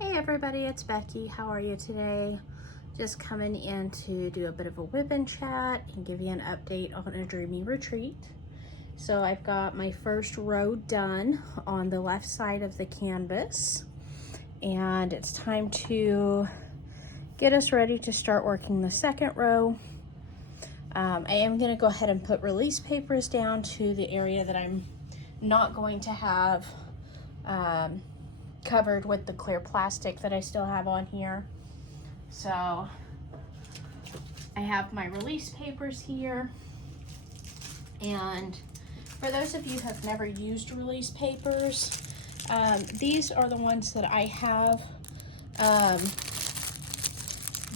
Hey everybody, it's Becky. How are you today? Just coming in to do a bit of a whip and chat and give you an update on a Dreamy Retreat. So I've got my first row done on the left side of the canvas, and it's time to get us ready to start working the second row. I am going to go ahead and put release papers down to the area that I'm not going to have covered with the clear plastic that I still have on here. So I have my release papers here, and for those of you who have never used release papers, these are the ones that I have.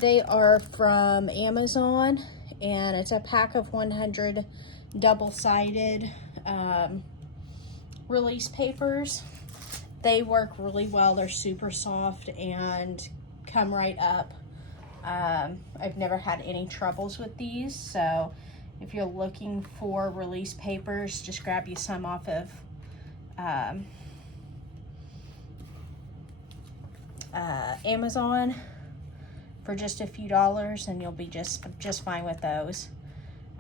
They are from Amazon, and it's a pack of 100 double-sided release papers. They work really well. They're super soft and come right up. I've never had any troubles with these, so if you're looking for release papers, just grab you some off of Amazon for just a few dollars, and you'll be just fine with those.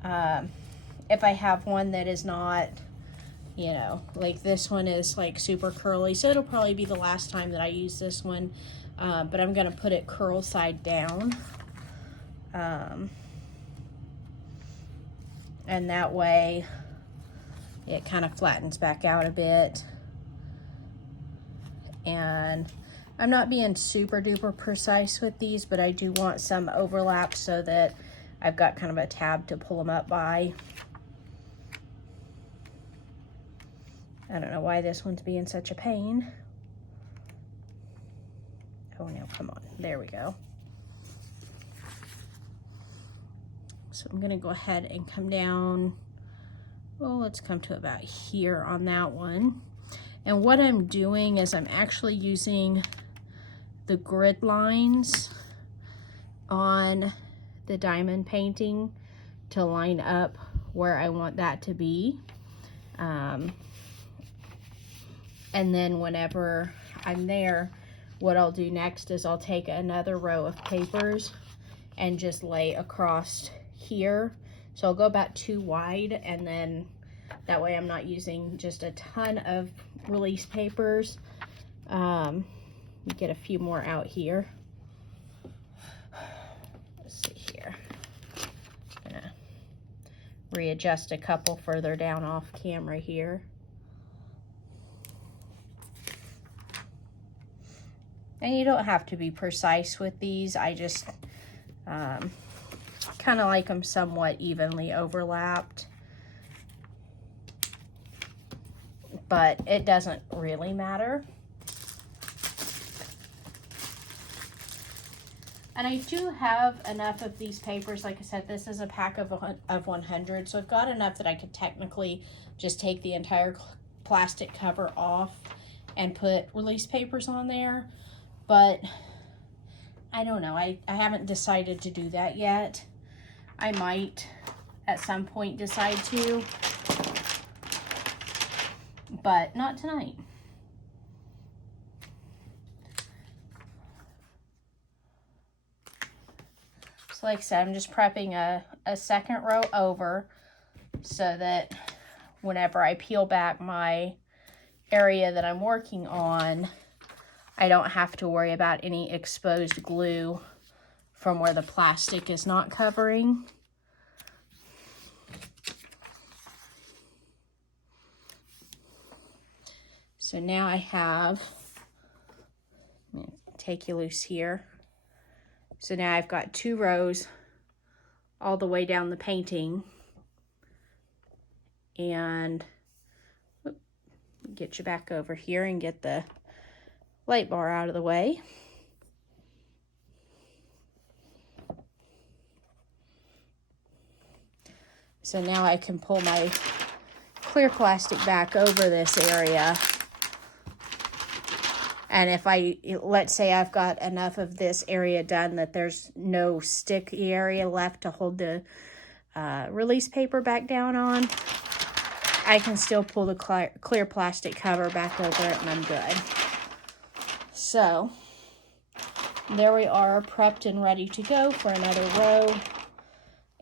If I have one that is not, you know, like this one is like super curly, so it'll probably be the last time that I use this one, but I'm gonna put it curl side down, and that way it kind of flattens back out a bit. And I'm not being super duper precise with these, but I do want some overlap so that I've got kind of a tab to pull them up by. I don't know why this one's being such a pain. Oh no, come on. There we go. So I'm gonna go ahead and come down. Well, let's come to about here on that one. And what I'm doing is I'm actually using the grid lines on the diamond painting to line up where I want that to be. And then whenever I'm there, what I'll do next is I'll take another row of papers and just lay across here. So I'll go about 2 wide, and then that way I'm not using just a ton of release papers. Get a few more out here. Let's see here. I'm gonna readjust a couple further down off camera here. And you don't have to be precise with these. I just kind of like them somewhat evenly overlapped. But it doesn't really matter. And I do have enough of these papers. Like I said, this is a pack of 100. So I've got enough that I could technically just take the entire plastic cover off and put release papers on there. But I don't know, I haven't decided to do that yet. I might at some point decide to, but not tonight. So like I said, I'm just prepping a second row over so that whenever I peel back my area that I'm working on, I don't have to worry about any exposed glue from where the plastic is not covering. So now I have, I'm gonna take you loose here. So now I've got 2 rows all the way down the painting, and get you back over here and get the light bar out of the way. So now I can pull my clear plastic back over this area. And if let's say I've got enough of this area done that there's no sticky area left to hold the release paper back down on, I can still pull the clear plastic cover back over it and I'm good. So There we are, prepped and ready to go for another row.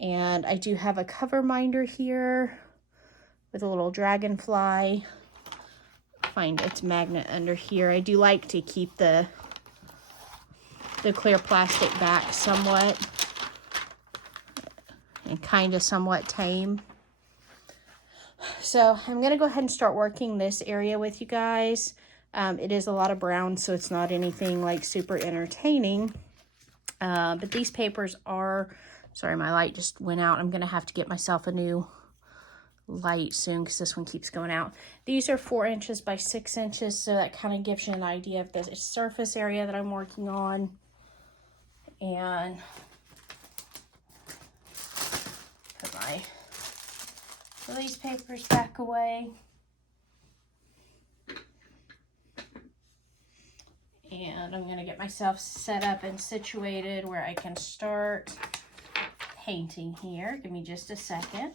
And I do have a cover minder here with a little dragonfly. Find its magnet under here. I do like to keep the clear plastic back somewhat and kind of somewhat tame. So I'm going to go ahead and start working this area with you guys. It is a lot of brown, so it's not anything like super entertaining. But these papers are, sorry, my light just went out. I'm going to have to get myself a new light soon because this one keeps going out. These are 4 inches by 6 inches, so that kind of gives you an idea of the surface area that I'm working on. And put my release papers back away. And I'm going to get myself set up and situated where I can start painting here. Give me just a second.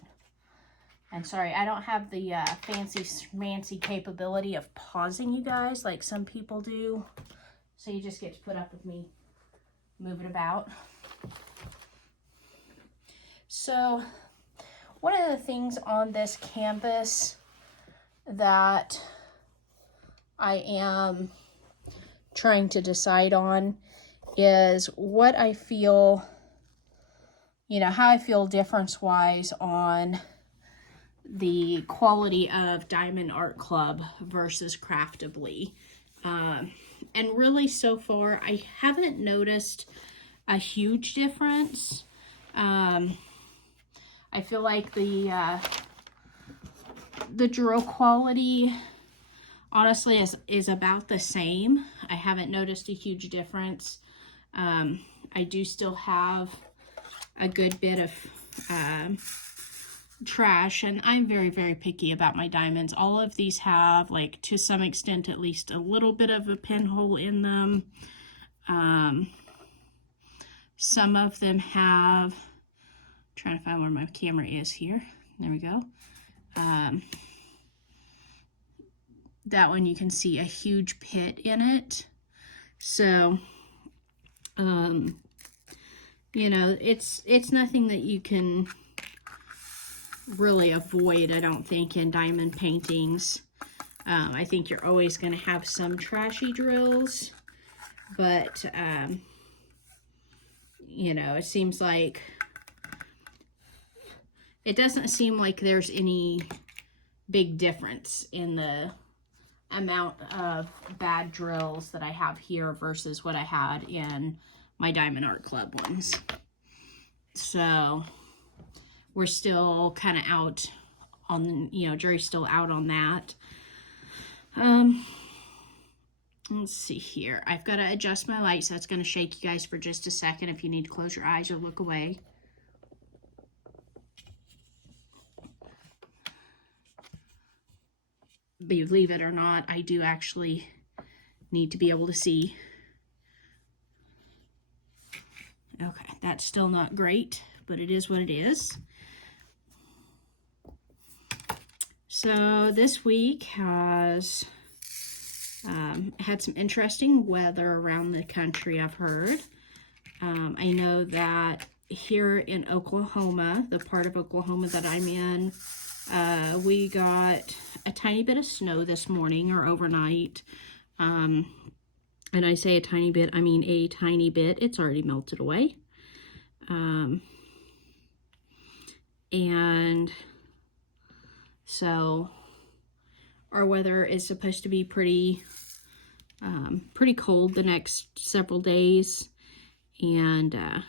And sorry, I don't have the fancy schmancy capability of pausing you guys like some people do. So you just get to put up with me moving about. So one of the things on this canvas that I am trying to decide on is what I feel, you know, how I feel difference-wise on the quality of Diamond Art Club versus Craftably. And really so far, I haven't noticed a huge difference. I feel like the drill quality honestly is about the same. I haven't noticed a huge difference. I do still have a good bit of trash, and I'm very, very picky about my diamonds. All of these have, like, to some extent, at least a little bit of a pinhole in them. Some of them have, trying to find where my camera is here. There we go. That one you can see a huge pit in it. So, you know, it's nothing that you can really avoid, I don't think, in diamond paintings. I think you're always going to have some trashy drills, but, you know, it seems like, it doesn't seem like there's any big difference in the amount of bad drills that I have here versus what I had in my Diamond Art Club ones. So we're still kind of out on, you know, jury's still out on that. Let's see here. I've got to adjust my light, so that's going to shake you guys for just a second. If you need to close your eyes or look away. Believe it or not, I do actually need to be able to see. Okay, that's still not great, but it is what it is. So this week has had some interesting weather around the country, I've heard. I know that here in Oklahoma, the part of Oklahoma that I'm in, we got a tiny bit of snow this morning or overnight. And I say a tiny bit, I mean a tiny bit. It's already melted away. And so our weather is supposed to be pretty cold the next several days. And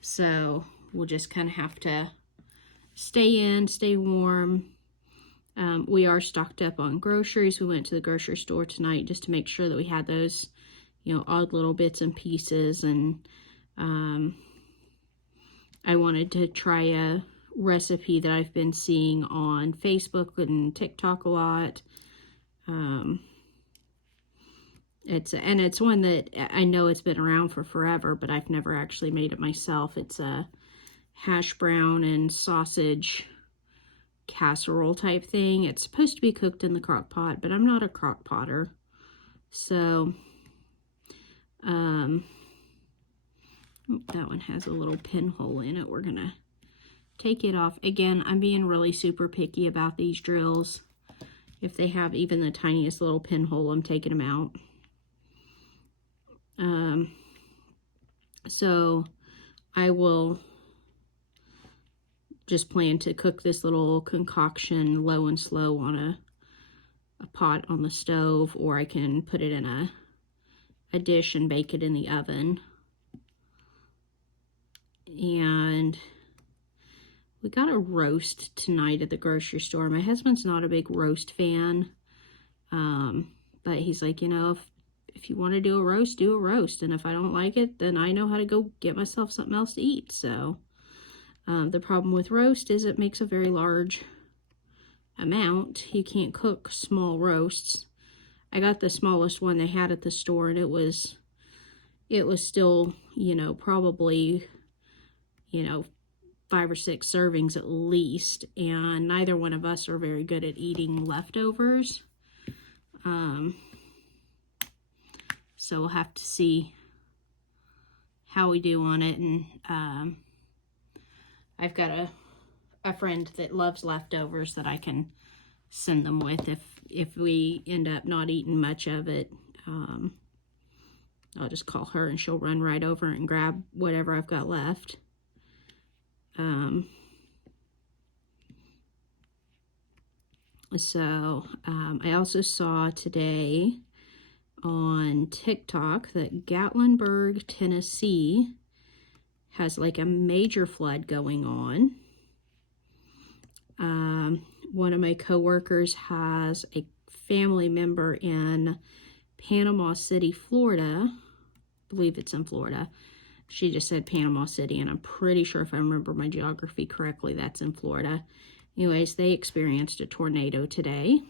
so we'll just kind of have to stay in, stay warm. We are stocked up on groceries. We went to the grocery store tonight just to make sure that we had those, you know, odd little bits and pieces. And I wanted to try a recipe that I've been seeing on Facebook and TikTok a lot. It's one that I know it's been around for forever, but I've never actually made it myself. It's a hash brown and sausage casserole type thing. It's supposed to be cooked in the crock pot, but I'm not a crock potter. So That one has a little pinhole in it. We're gonna take it off. Again, I'm being really super picky about these drills. If they have even the tiniest little pinhole, I'm taking them out. So I will just plan to cook this little concoction low and slow on a pot on the stove, or I can put it in a dish and bake it in the oven. And we got a roast tonight at the grocery store. My husband's not a big roast fan, but he's like, you know, if you want to do a roast, do a roast. And if I don't like it, then I know how to go get myself something else to eat. So the problem with roast is it makes a very large amount. You can't cook small roasts. I got the smallest one they had at the store, and it was still, you know, probably, you know, 5 or 6 servings at least, and neither one of us are very good at eating leftovers. So we'll have to see how we do on it. And I've got a friend that loves leftovers that I can send them with if we end up not eating much of it. I'll just call her and she'll run right over and grab whatever I've got left. I also saw today on TikTok that Gatlinburg, Tennessee has like a major flood going on. One of my coworkers has a family member in Panama City, Florida. I believe it's in Florida. She just said Panama City, and I'm pretty sure if I remember my geography correctly, that's in Florida. Anyways, they experienced a tornado today.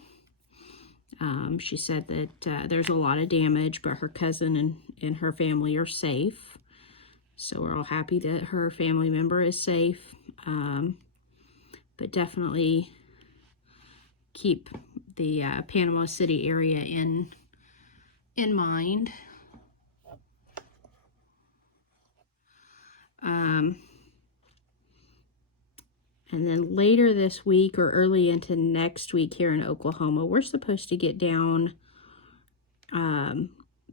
She said that there's a lot of damage, but her cousin and her family are safe. So we're all happy that her family member is safe. But definitely keep the Panama City area in mind. And then later this week or early into next week here in Oklahoma, we're supposed to get down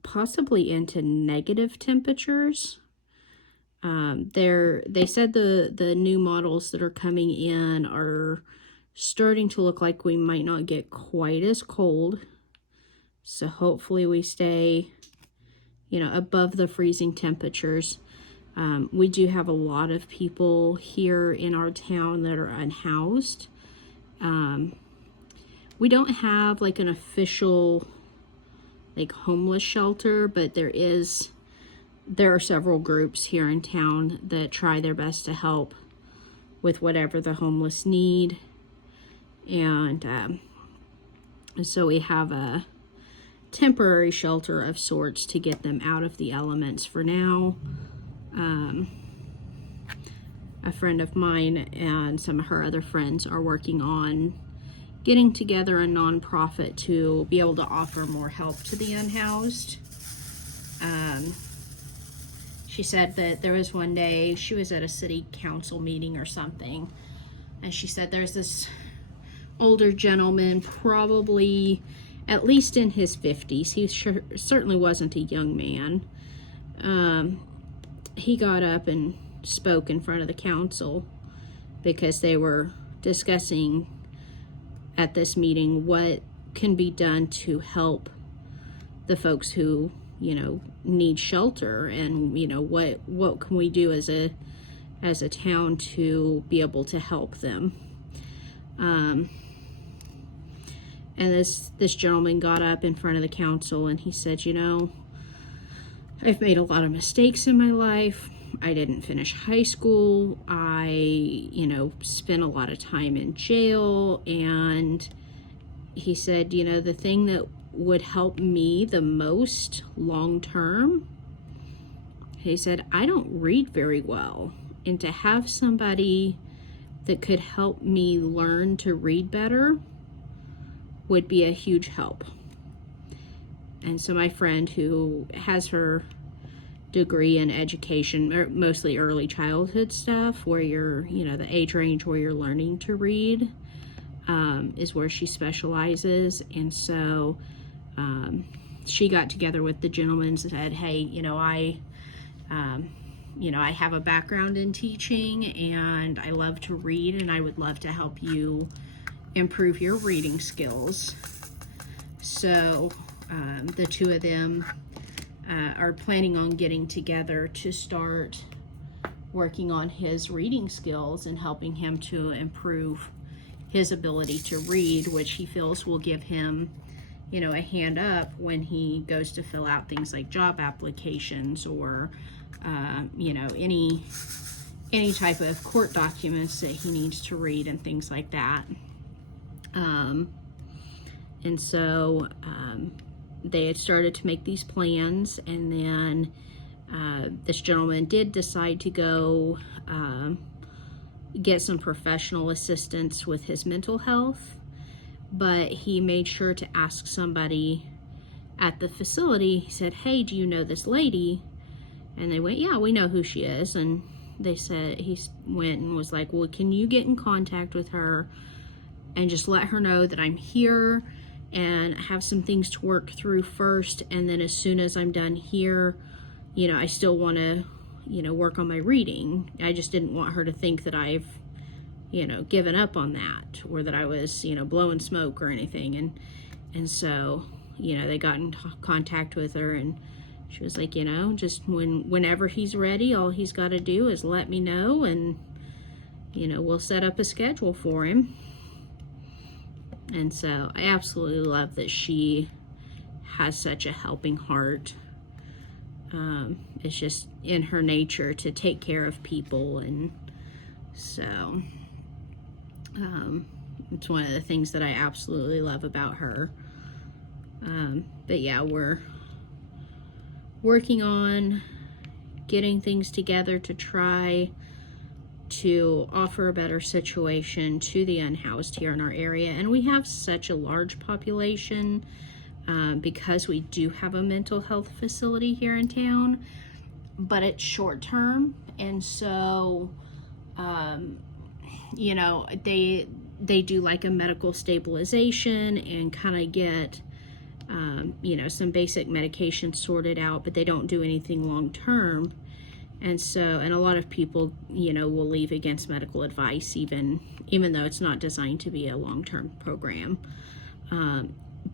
possibly into negative temperatures. They said the new models that are coming in are starting to look like we might not get quite as cold. So hopefully we stay, you know, above the freezing temperatures. We do have a lot of people here in our town that are unhoused. We don't have like an official like homeless shelter, but there are several groups here in town that try their best to help with whatever the homeless need. And so we have a temporary shelter of sorts to get them out of the elements for now. A friend of mine and some of her other friends are working on getting together a nonprofit to be able to offer more help to the unhoused. She said that there was one day she was at a city council meeting or something, and she said there's this older gentleman, probably at least in his 50s. He certainly wasn't a young man. He got up and spoke in front of the council because they were discussing at this meeting what can be done to help the folks who, you know, need shelter, and, you know, what can we do as a town to be able to help them. And this gentleman got up in front of the council and he said, you know, I've made a lot of mistakes in my life. I didn't finish high school. I, you know, spent a lot of time in jail. And he said, you know, the thing that would help me the most long term, he said, I don't read very well. And to have somebody that could help me learn to read better would be a huge help. And so my friend who has her degree in education, mostly early childhood stuff, where you're, the age range where you're learning to read, is where she specializes. And so she got together with the gentleman and said, hey, I have a background in teaching and I love to read, and I would love to help you improve your reading skills. So the two of them are planning on getting together to start working on his reading skills and helping him to improve his ability to read, which he feels will give him, a hand up when he goes to fill out things like job applications or, any type of court documents that he needs to read and things like that. And so they had started to make these plans, and then this gentleman did decide to go get some professional assistance with his mental health, but he made sure to ask somebody at the facility. He said, hey, do you know this lady? And they went, yeah, we know who she is. And they said, he went and was like, well, can you get in contact with her and just let her know that I'm here and have some things to work through first, and then as soon as I'm done here, I still want to, work on my reading. I just didn't want her to think that I've, given up on that, or that I was, blowing smoke or anything. And so, they got in contact with her, and she was like, just whenever he's ready, all he's got to do is let me know, and, we'll set up a schedule for him. And so I absolutely love that she has such a helping heart. It's just in her nature to take care of people. And so it's one of the things that I absolutely love about her. But yeah, we're working on getting things together to try to offer a better situation to the unhoused here in our area. And we have such a large population because we do have a mental health facility here in town, but it's short term. And so, they do like a medical stabilization and kind of get, some basic medication sorted out, but they don't do anything long term. And so, and a lot of people, will leave against medical advice, even though it's not designed to be a long-term program.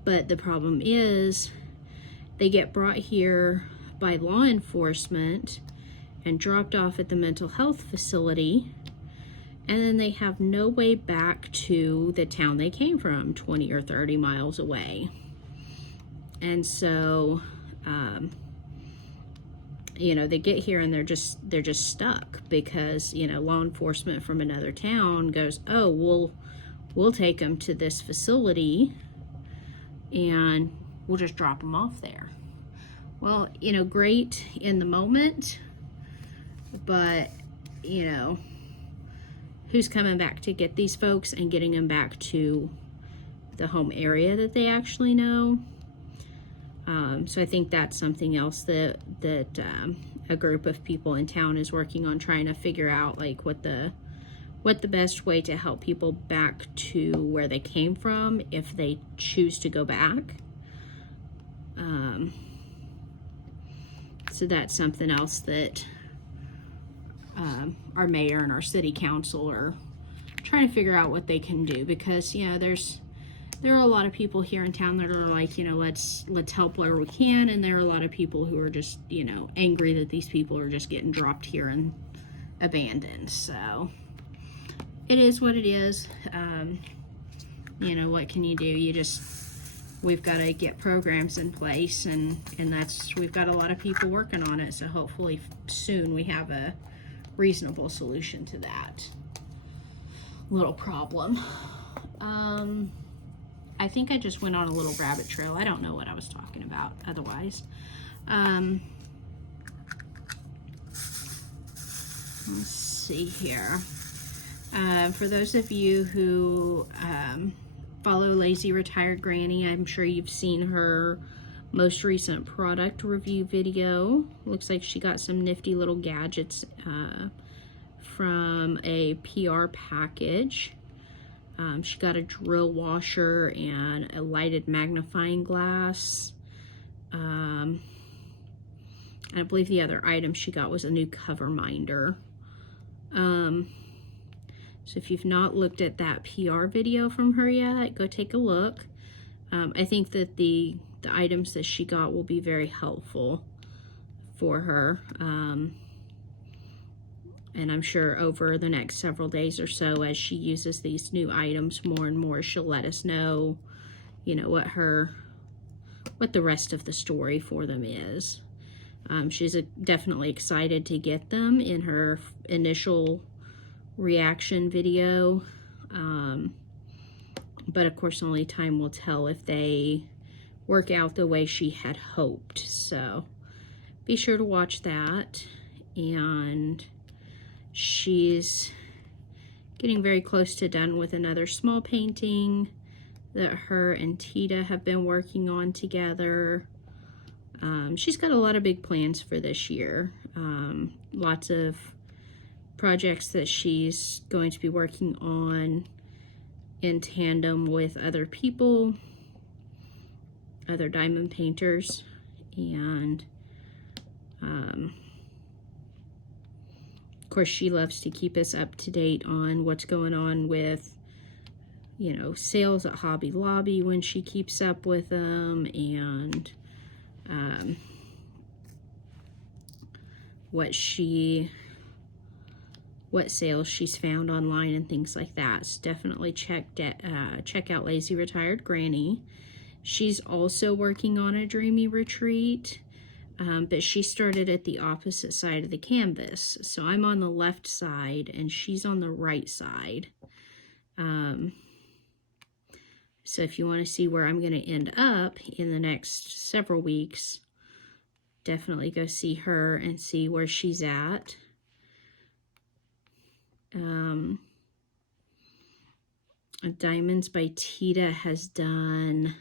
But the problem is they get brought here by law enforcement and dropped off at the mental health facility, and then they have no way back to the town they came from, 20 or 30 miles away. And so, they get here and they're just stuck because, law enforcement from another town goes, oh, we'll take them to this facility and we'll just drop them off there. Well, great in the moment, but, who's coming back to get these folks and getting them back to the home area that they actually know? So I think that's something else that a group of people in town is working on, trying to figure out, like what the best way to help people back to where they came from if they choose to go back. So that's something else that our mayor and our city council are trying to figure out what they can do, because there are a lot of people here in town that are like, let's help where we can, and there are a lot of people who are just, angry that these people are just getting dropped here and abandoned. So it is what it is. What can you do? We've got to get programs in place, and we've got a lot of people working on it, so hopefully soon we have a reasonable solution to that little problem. I think I just went on a little rabbit trail. I don't know what I was talking about otherwise. Let's see here. For those of you who follow Lazy Retired Granny, I'm sure you've seen her most recent product review video. Looks like she got some nifty little gadgets from a PR package. She got a drill washer and a lighted magnifying glass. And I believe the other item she got was a new cover minder. So if you've not looked at that PR video from her yet, go take a look. I think that the items that she got will be very helpful for her. And I'm sure over the next several days or so, as she uses these new items more and more, she'll let us know, you know, what the rest of the story for them is. She's definitely excited to get them in her initial reaction video. But of course, only time will tell if they work out the way she had hoped. So be sure to watch that. And she's getting very close to done with another small painting that her and Tita have been working on together. She's got a lot of big plans for this year. Lots of projects that she's going to be working on in tandem with other people, other diamond painters, and of course she loves to keep us up to date on what's going on with, you know, sales at Hobby Lobby when she keeps up with them, and what sales she's found online and things like that. So definitely check out Lazy Retired Granny. She's also working on a Dreamy Retreat, but she started at the opposite side of the canvas. So I'm on the left side and she's on the right side. So if you want to see where I'm going to end up in the next several weeks, definitely go see her and see where she's at. Diamonds by Tita has done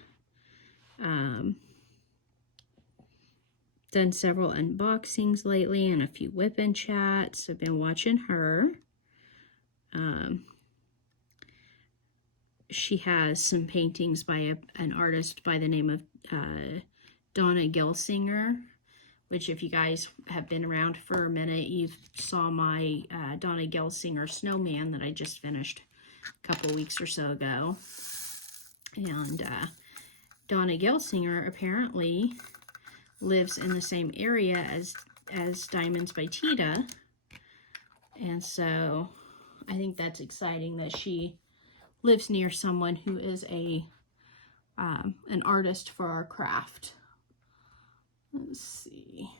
several unboxings lately and a few whip-in chats. I've been watching her. She has some paintings by an artist by the name of Donna Gelsinger, which if you guys have been around for a minute, you saw my Donna Gelsinger snowman that I just finished a couple weeks or so ago. And Donna Gelsinger apparently lives in the same area as Diamonds by Tita. And so I think that's exciting that she lives near someone who is an artist for our craft. Let's see.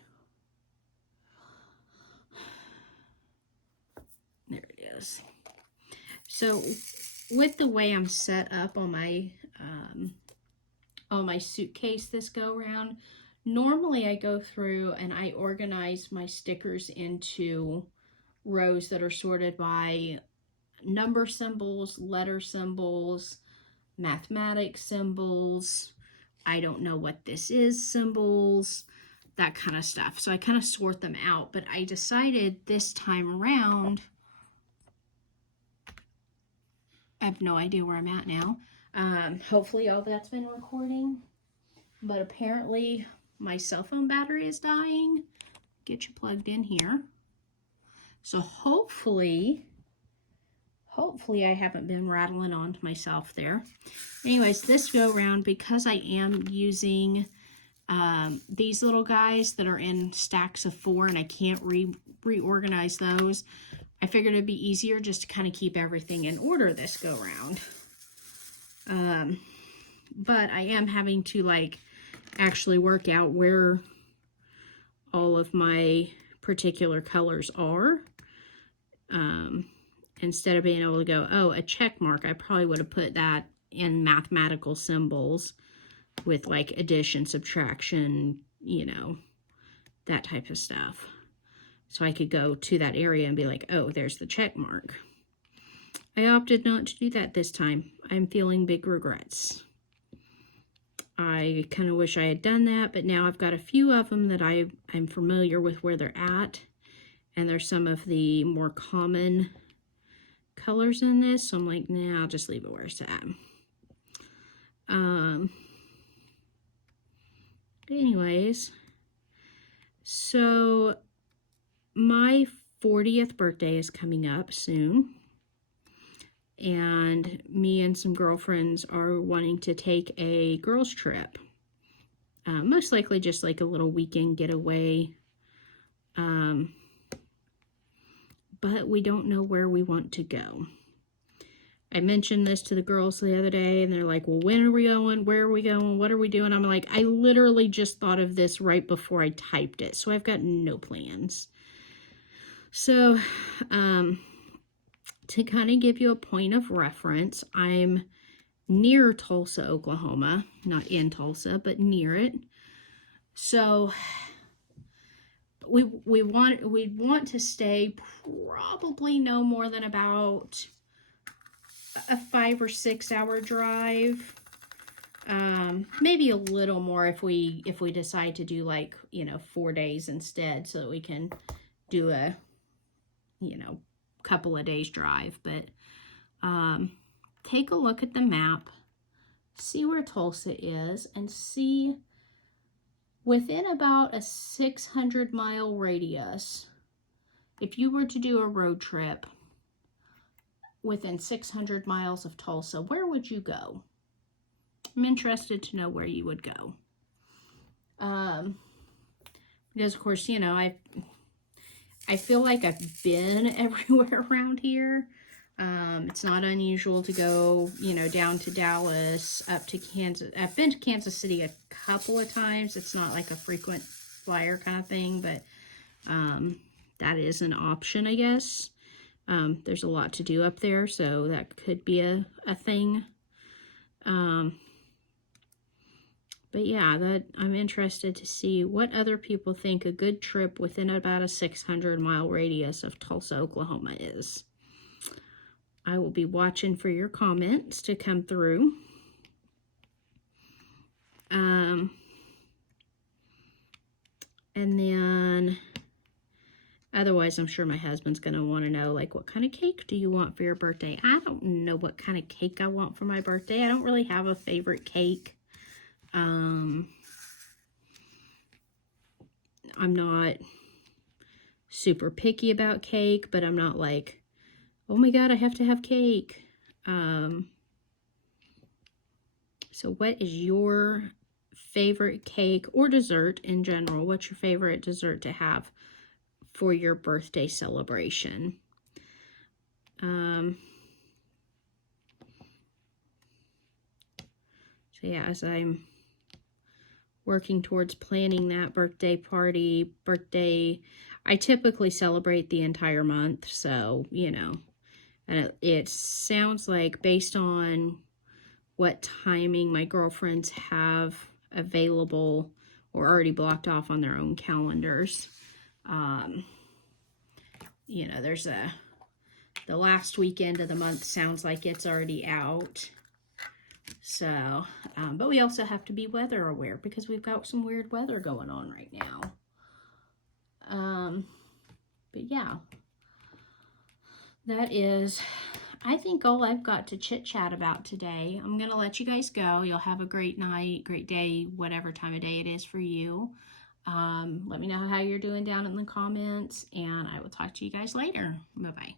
There it is. So with the way I'm set up on my suitcase this go round, normally I go through and I organize my stickers into rows that are sorted by number symbols, letter symbols, mathematics symbols, I don't know what this is symbols, that kind of stuff. So I kind of sort them out, but I decided this time around, I have no idea where I'm at now. Hopefully all that's been recording, but apparently my cell phone battery is dying. Get you plugged in here. So hopefully I haven't been rattling on to myself there. Anyways, this go around, because I am using these little guys that are in stacks of 4 and I can't reorganize those, I figured it'd be easier just to kind of keep everything in order this go around. But I am having to like actually work out where all of my particular colors are. Instead of being able to go, oh, a check mark, I probably would have put that in mathematical symbols with like addition, subtraction, you know, that type of stuff. So I could go to that area and be like, oh, there's the check mark. I opted not to do that this time. I'm feeling big regrets. I kind of wish I had done that, but now I've got a few of them that I'm familiar with where they're at, and there's some of the more common colors in this, so I'm like, nah, I'll just leave it where it's at. Anyways, so my 40th birthday is coming up soon, and me and some girlfriends are wanting to take a girls trip. Most likely just like a little weekend getaway. But we don't know where we want to go. I mentioned this to the girls the other day, and they're like, well, when are we going? Where are we going? What are we doing? I'm like, I literally just thought of this right before I typed it, so I've got no plans. So, to kind of give you a point of reference, I'm near Tulsa, Oklahoma. Not in Tulsa, but near it. So we want to stay probably no more than about a 5 or 6 hour drive. Maybe a little more if we decide to do like, 4 days instead, so that we can do a, couple of days drive. But take a look at the map, see where Tulsa is, and see within about a 600-mile radius, if you were to do a road trip within 600 miles of Tulsa, where would you go? I'm interested to know where you would go. Because, of course, I feel like I've been everywhere around here. It's not unusual to go, down to Dallas, up to Kansas. I've been to Kansas City a couple of times. It's not like a frequent flyer kind of thing, but that is an option, I guess. There's a lot to do up there, so that could be a thing. But yeah, I'm interested to see what other people think a good trip within about a 600-mile radius of Tulsa, Oklahoma is. I will be watching for your comments to come through. And then otherwise, I'm sure my husband's going to want to know, like, what kind of cake do you want for your birthday? I don't know what kind of cake I want for my birthday. I don't really have a favorite cake. I'm not super picky about cake, but I'm not like, oh my God, I have to have cake. So what is your favorite cake or dessert in general? What's your favorite dessert to have for your birthday celebration? So yeah, as I'm working towards planning that birthday party, I typically celebrate the entire month, so, and it sounds like, based on what timing my girlfriends have available or already blocked off on their own calendars, there's the last weekend of the month sounds like it's already out. So, but we also have to be weather aware because we've got some weird weather going on right now. But yeah, that is, I think, all I've got to chit chat about today. I'm going to let you guys go. You'll have a great night, great day, whatever time of day it is for you. Let me know how you're doing down in the comments, and I will talk to you guys later. Bye-bye.